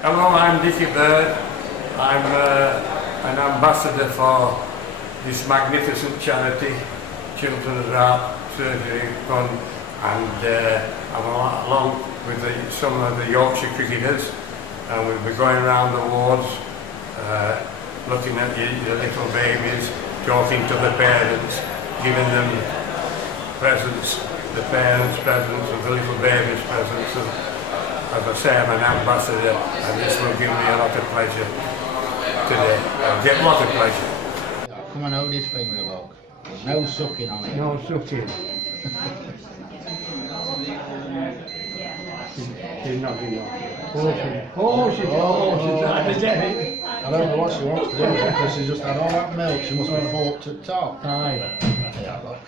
Hello, I'm Dickie Bird. I'm an ambassador for this magnificent charity, Children's Heart Surgery Fund, and I'm along with some of the Yorkshire cricketers, and we'll be going around the wards, looking at the little babies, talking to the parents, giving them presents, the parents' presents and the little babies' presents. And as I say, I'm an ambassador, and this will give me a lot of pleasure today. I'll get a lot of pleasure. Come and hold his finger, look. There's no sucking on it. No sucking. She's not enough. I don't know what she wants to do because she's just had all that milk. She must be forked at top. Aye. Yeah, look.